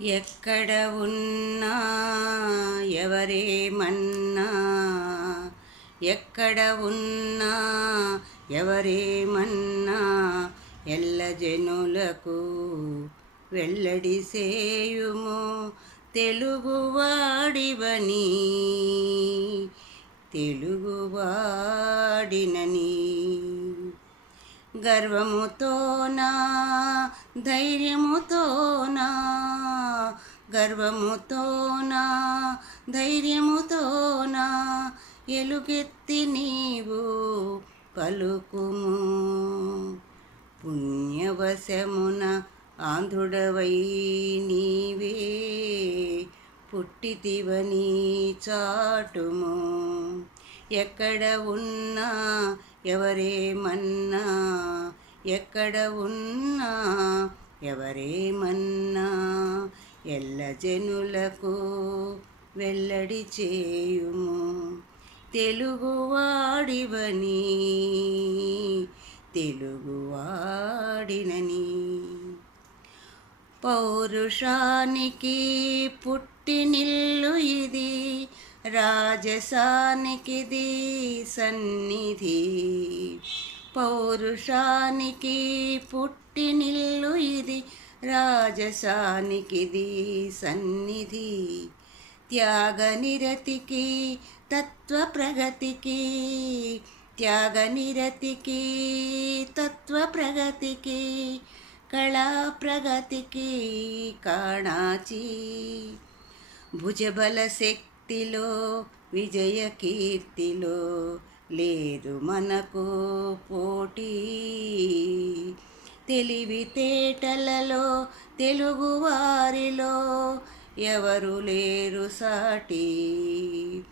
ఎక్కడ ఉన్నా ఎవరేమన్నా, ఎక్కడ ఉన్నా ఎవరేమన్నా, ఎల్ల జనులకు వెల్లడి సేయుము తెలుగువాడివని, తెలుగువాడినని. గర్వముతోనా ధైర్యముతోనా, గర్వముతోనా ధైర్యముతోనా, ఎలుగెత్తి నీవు పలుకుము. పుణ్యవశమున ఆంధ్రుడవై నీవే పుట్టితివని చాటుము. ఎక్కడ ఉన్నా ఎవరేమన్నా, ఎక్కడ ఉన్నా ఎవరేమన్నా, ఎల్ల జనులకు వెల్లడి చేయుము తెలుగువాడివని, తెలుగువాడినని. పౌరుషానికి పుట్టినిల్లు ఇది, రాజసానికిది సన్నిధి. పౌరుషానికి పుట్టినిల్లు ఇది, రాజసానికిది సన్నిధి. త్యాగనిరతికి తత్వ ప్రగతికి, త్యాగనిరతికి తత్వ ప్రగతికి, కళా ప్రగతికి కాణాచి. భుజబల శక్తిలో విజయ కీర్తిలో లేదు మనకు పోటీ. తెలివితేటలలో తెలుగువారిలో ఎవరు లేరు సాటి.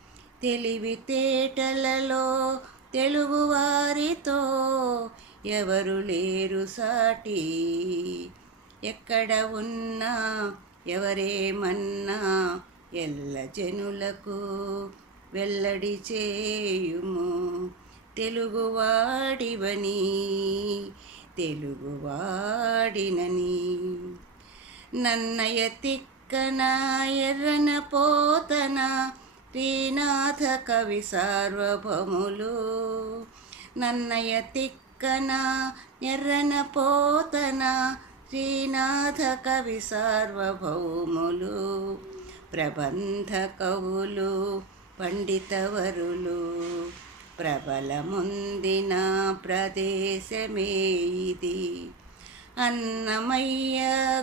తెలివితేటలలో తెలుగువారితో ఎవరు లేరు సాటి. ఎక్కడ ఉన్నా ఎవరేమన్నా, ఎల్ల జనులకు వెల్లడి చేయుము తెలుగువాడివని, తెలుగువాడినని. నన్నయ తిక్కన ఎర్రన పోతన శ్రీనాథ కవి సార్వభౌములు. నన్నయ తిక్కన ఎర్రన పోతన శ్రీనాథ కవి సార్వభౌములు. ప్రబంధ కవులు పండితవరులు, ప్రబలముందిన ప్రదేశమే ఇది. అన్నమయ్య